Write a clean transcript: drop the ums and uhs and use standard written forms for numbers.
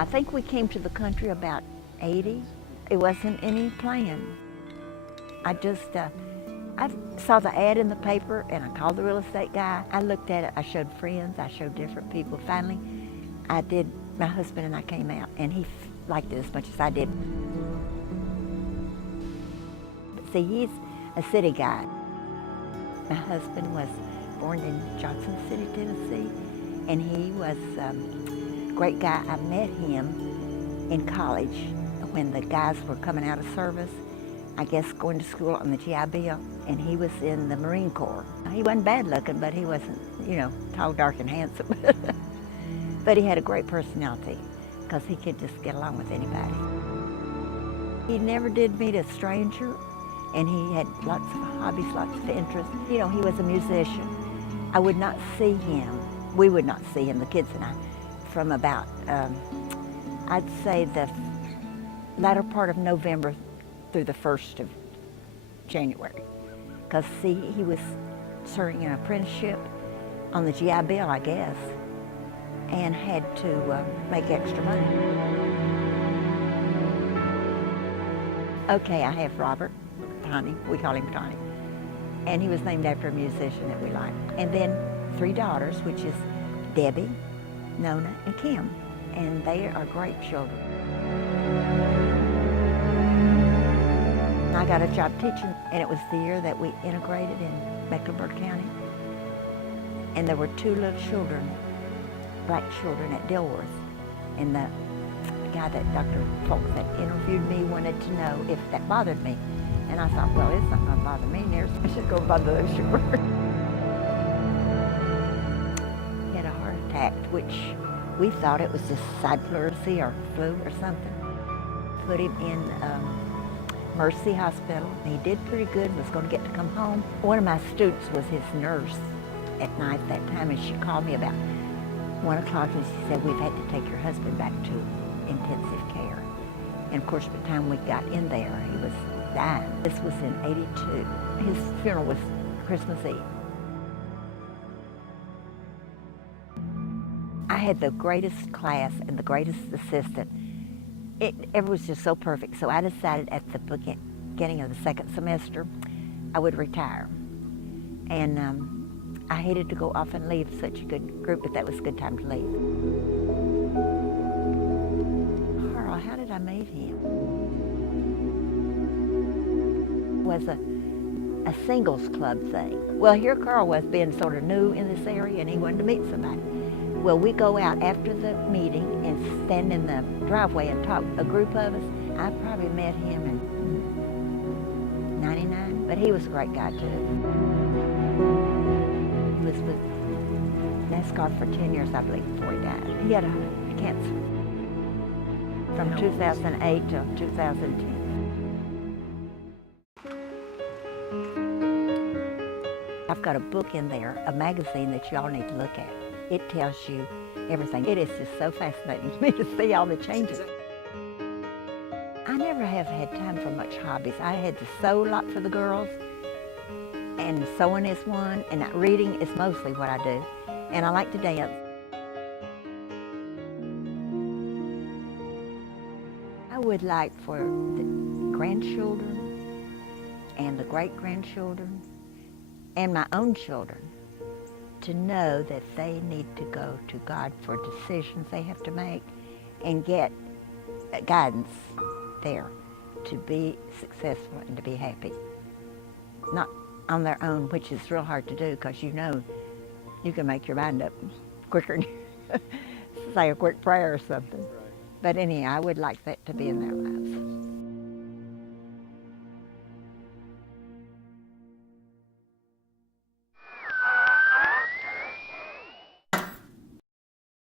I think we came to the country about 80. It wasn't any plan. I saw the ad in the paper and I called the real estate guy. I looked at it, I showed friends, I showed different people. Finally, my husband and I came out and he liked it as much as I did. But see, he's a city guy. My husband was born in Johnson City, Tennessee, and he was a great guy. I met him in college when the guys were coming out of service, I guess going to school on the GI Bill, and he was in the Marine Corps. He wasn't bad looking, but he wasn't, tall, dark, and handsome. But he had a great personality because he could just get along with anybody. He never did meet a stranger, and he had lots of hobbies, lots of interests. He was a musician. I would not see him, we would not see him, the kids and I, from about, I'd say the latter part of November through the 1st of January. Because see, he was serving an apprenticeship on the GI Bill, I guess, and had to make extra money. Okay, I have Robert, Tony, we call him Tony, and he was named after a musician that we like. And then 3 daughters, which is Debbie, Nona, and Kim, and they are great children. I got a job teaching, and it was the year that we integrated in Mecklenburg County, and there were 2 little children, black children at Dilworth, and the guy that Dr. Folk that interviewed me wanted to know if that bothered me. And I thought, well, it's not going to bother me near, so I should go bother those children. He had a heart attack, which we thought it was just side pleurisy or flu or something. Put him in Mercy Hospital. He did pretty good, was going to get to come home. One of my students was his nurse at night that time, and she called me about 1 o'clock and she said, we've had to take your husband back to intensive care. And of course, by the time we got in there, he was dying. This was in '82. His funeral was Christmas Eve. I had the greatest class and the greatest assistant. It was just so perfect. So I decided at the beginning of the 2nd semester, I would retire. And I hated to go off and leave such a good group, but that was a good time to leave. Carl, how did I meet him? It was a singles club thing. Well, here Carl was being sort of new in this area, and he wanted to meet somebody. Well, we go out after the meeting and stand in the driveway and talk, a group of us. I probably met him in '99, but he was a great guy too. He was with NASCAR for 10 years, I believe, before he died. He had a cancer from 2008 till 2010. I've got a book in there, a magazine that you all need to look at. It tells you everything. It is just so fascinating to me to see all the changes. I never have had time for much hobbies. I had to sew a lot for the girls, and sewing is one, and reading is mostly what I do, and I like to dance. I would like for the grandchildren and the great-grandchildren and my own children to know that they need to go to God for decisions they have to make and get guidance there to be successful and to be happy. Not on their own, which is real hard to do because you can make your mind up quicker than say a quick prayer or something. But anyhow, I would like that to be in their lives.